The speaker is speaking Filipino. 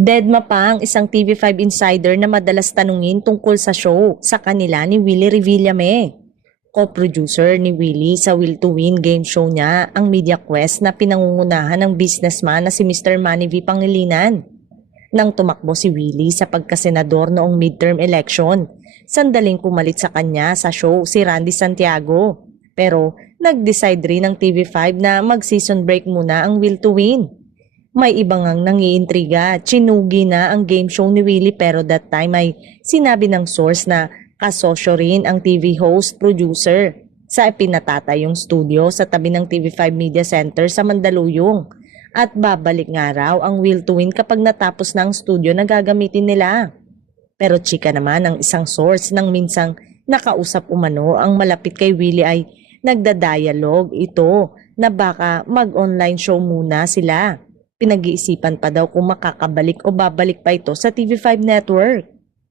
Dedma pa ang isang TV5 insider na madalas tanungin tungkol sa show sa kanila ni Willie Revillame. Co-producer ni Willie sa Will to Win game show niya ang Media Quest na pinangungunahan ng businessman na si Mr. Manny V. Pangilinan. Nang tumakbo si Willie sa pagkasenador noong midterm election, sandaling pumalit sa kanya sa show si Randy Santiago. Pero nag-decide rin ng TV5 na mag-season break muna ang Will to Win. May iba ngang nangiintriga, chinugi na ang game show ni Willie pero that time ay sinabi ng source na kasosyo rin ang TV host producer sa pinatatayong studio sa tabi ng TV5 Media Center sa Mandaluyong. At babalik nga raw ang Will to Win kapag natapos na ang studio na gagamitin nila. Pero chika naman ang isang source nang minsang nakausap umano ang malapit kay Willie ay nagda-dialogue ito na baka mag-online show muna sila. Pinag-iisipan pa daw kung makakabalik o babalik pa ito sa TV5 network.